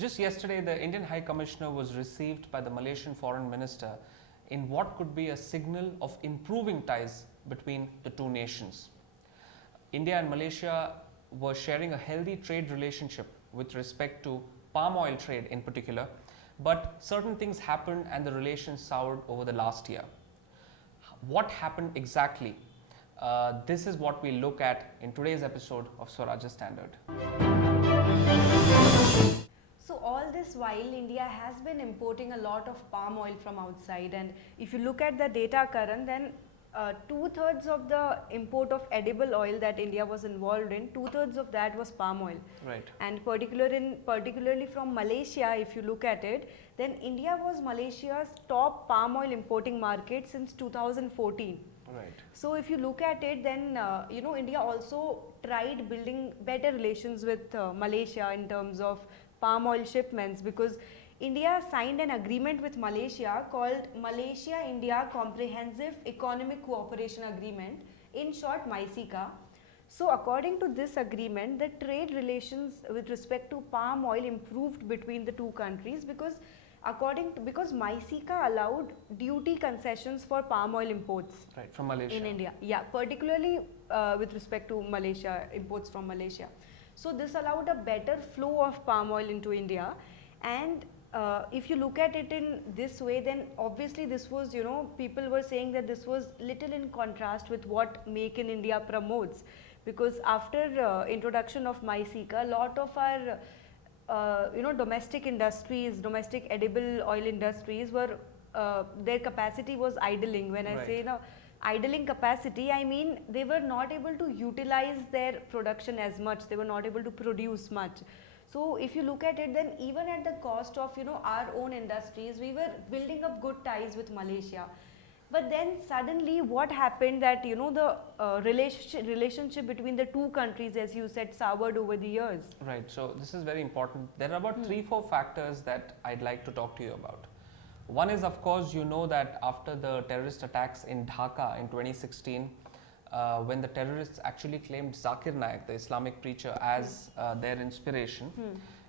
Just yesterday, the Indian High Commissioner was received by the Malaysian Foreign Minister in what could be a signal of improving ties between the two nations. India and Malaysia were sharing a healthy trade relationship with respect to palm oil trade in particular, but certain things happened and the relations soured over the last year. What happened exactly? This is what we look at in today's episode of Swarajya Standard. So all this while India has been importing a lot of palm oil from outside, and if you look at the data, Karan, then 2/3 of the import of edible oil that India was involved in, 2/3 of that was palm oil. Right. And particularly from Malaysia, if you look at it, then India was Malaysia's top palm oil importing market since 2014. Right. So if you look at it, then India also tried building better relations with Malaysia in terms of palm oil shipments, because India signed an agreement with Malaysia called Malaysia-India Comprehensive Economic Cooperation Agreement, in short MICECA. So according to this agreement, the trade relations with respect to palm oil improved between the two countries, because MICECA allowed duty concessions for palm oil imports. Right, from Malaysia. In India, yeah, particularly with respect to Malaysia, imports from Malaysia. So this allowed a better flow of palm oil into India, and if you look at it in this way, then obviously this was, people were saying that this was little in contrast with what Make in India promotes, because after introduction of MICECA, a lot of our domestic industries, domestic edible oil industries were their capacity was idling. When I say idling capacity, I mean they were not able to utilize their production as much, they were not able to produce much. So if you look at it, then even at the cost of our own industries, we were building up good ties with Malaysia. But then suddenly what happened, that the relationship between the two countries, as you said, soured over the years. Right, so this is very important. There are about 3-4 factors that I'd like to talk to you about. One is, of course, that after the terrorist attacks in Dhaka in 2016, when the terrorists actually claimed Zakir Naik, the Islamic preacher, as their inspiration,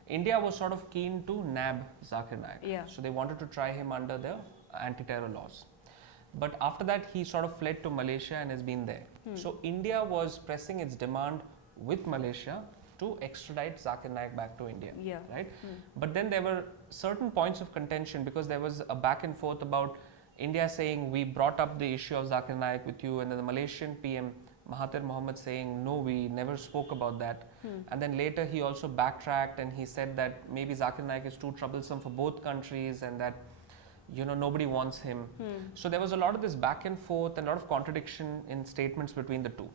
India was sort of keen to nab Zakir Naik. Yeah. So they wanted to try him under the anti-terror laws. But after that, he sort of fled to Malaysia and has been there. So India was pressing its demand with Malaysia to extradite Zakir Naik back to India. Yeah. Right? But then there were certain points of contention, because there was a back and forth about India saying, we brought up the issue of Zakir Naik with you, and then the Malaysian PM Mahathir Mohamad saying, no, we never spoke about that. And then later he also backtracked and he said that maybe Zakir Naik is too troublesome for both countries, and that nobody wants him. So there was a lot of this back and forth and a lot of contradiction in statements between the two.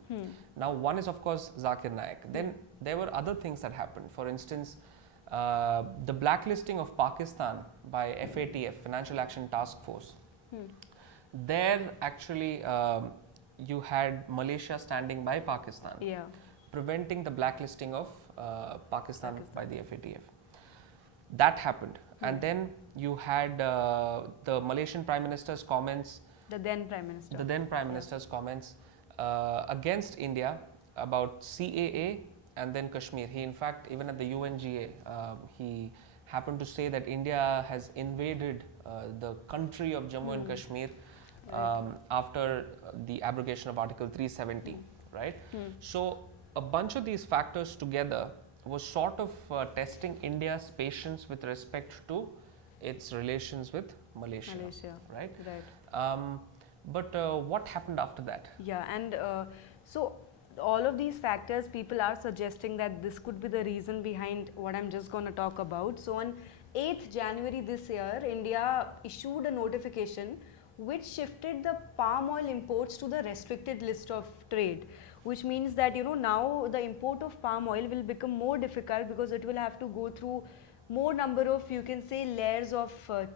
Now one is, of course, Zakir Naik. Then there were other things that happened. For instance, the blacklisting of Pakistan by FATF, Financial Action Task Force. There actually you had Malaysia standing by Pakistan, preventing the blacklisting of Pakistan by the FATF. That happened. And then you had the Malaysian Prime Minister's comments, the then Prime Minister's comments against India about CAA and then Kashmir. He, in fact, even at the UNGA, he happened to say that India has invaded the country of Jammu and Kashmir after the abrogation of Article 370, right? So a bunch of these factors together was sort of testing India's patience with respect to its relations with Malaysia. Right? But what happened after that? Yeah, and so all of these factors, people are suggesting that this could be the reason behind what I'm just going to talk about. So on 8th January this year, India issued a notification which shifted the palm oil imports to the restricted list of trade, which means that now the import of palm oil will become more difficult, because it will have to go through more number of, you can say, layers of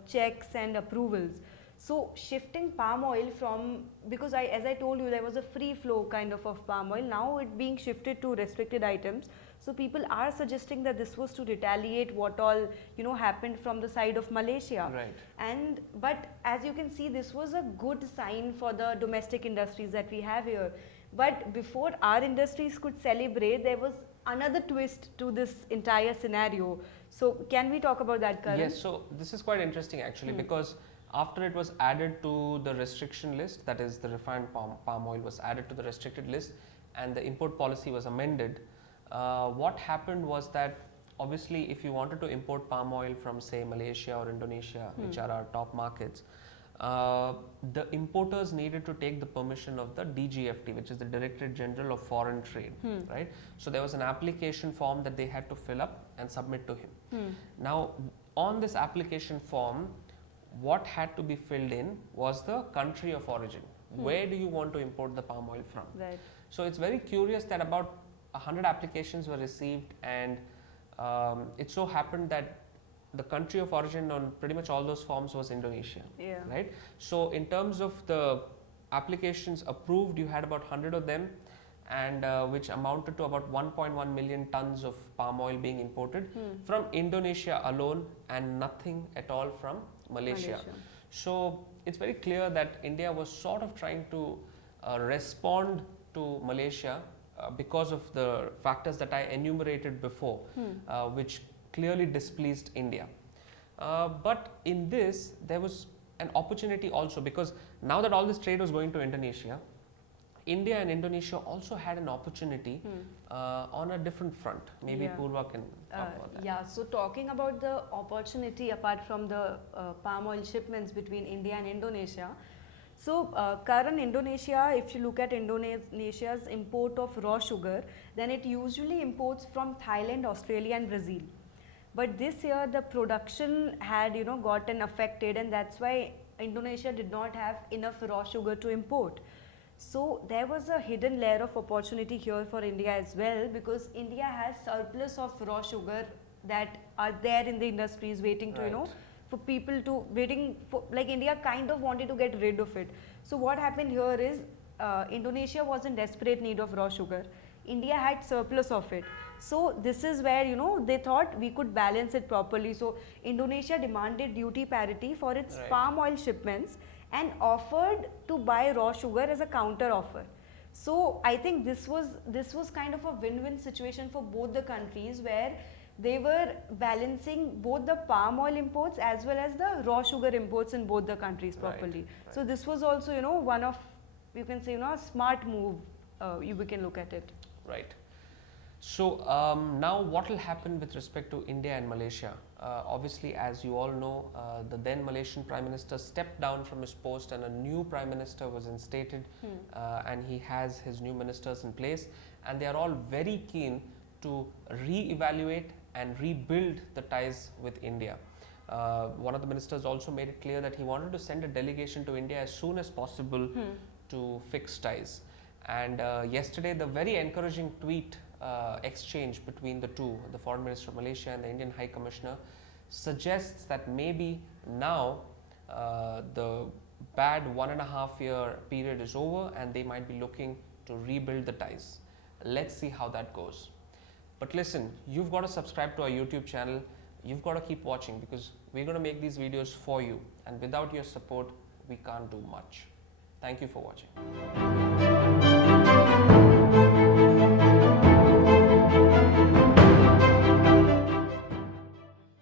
checks and approvals. So shifting palm oil from, because as I told you, there was a free flow kind of palm oil, now it being shifted to restricted items. So people are suggesting that this was to retaliate what all happened from the side of Malaysia. Right. But as you can see, this was a good sign for the domestic industries that we have here. But before our industries could celebrate, there was another twist to this entire scenario. So can we talk about that, Karan? Yes, so this is quite interesting actually, because after it was added to the restriction list, that is the refined palm oil was added to the restricted list and the import policy was amended, what happened was that obviously if you wanted to import palm oil from say Malaysia or Indonesia, which are our top markets, the importers needed to take the permission of the DGFT, which is the Directorate General of Foreign Trade, right? So there was an application form that they had to fill up and submit to him. Now, on this application form, what had to be filled in was the country of origin. Where do you want to import the palm oil from? Right. So it's very curious that about 100 applications were received, and it so happened that the country of origin on pretty much all those forms was Indonesia, right? So in terms of the applications approved, you had about 100 of them, and which amounted to about 1.1 million tons of palm oil being imported from Indonesia alone, and nothing at all from Malaysia. So it's very clear that India was sort of trying to respond to Malaysia because of the factors that I enumerated before, which clearly displeased India. But in this, there was an opportunity also, because now that all this trade was going to Indonesia, India and Indonesia also had an opportunity on a different front. Maybe Purva can talk about that. Yeah, so talking about the opportunity apart from the palm oil shipments between India and Indonesia, so current Indonesia, if you look at Indonesia's import of raw sugar, then it usually imports from Thailand, Australia and Brazil. But this year the production had gotten affected, and that's why Indonesia did not have enough raw sugar to import. So there was a hidden layer of opportunity here for India as well, because India has surplus of raw sugar that are there in the industries waiting to for people to like India kind of wanted to get rid of it. So what happened here is Indonesia was in desperate need of raw sugar. India had surplus of it. So this is where they thought we could balance it properly. So Indonesia demanded duty parity for its palm oil shipments and offered to buy raw sugar as a counter offer. So I think this was kind of a win-win situation for both the countries, where they were balancing both the palm oil imports as well as the raw sugar imports in both the countries properly. Right. So this was also one of, you can say, a smart move. We can look at it. Right. So now what will happen with respect to India and Malaysia? Obviously, as you all know, the then Malaysian Prime Minister stepped down from his post and a new Prime Minister was instated, and he has his new ministers in place, and they are all very keen to re-evaluate and rebuild the ties with India. One of the ministers also made it clear that he wanted to send a delegation to India as soon as possible to fix ties. And yesterday, the very encouraging tweet exchange between the two, the Foreign Minister of Malaysia and the Indian High Commissioner, suggests that maybe now the bad 1.5 year period is over and they might be looking to rebuild the ties. Let's see how that goes. But listen, you've got to subscribe to our YouTube channel. You've got to keep watching, because we're going to make these videos for you, and without your support, we can't do much. Thank you for watching.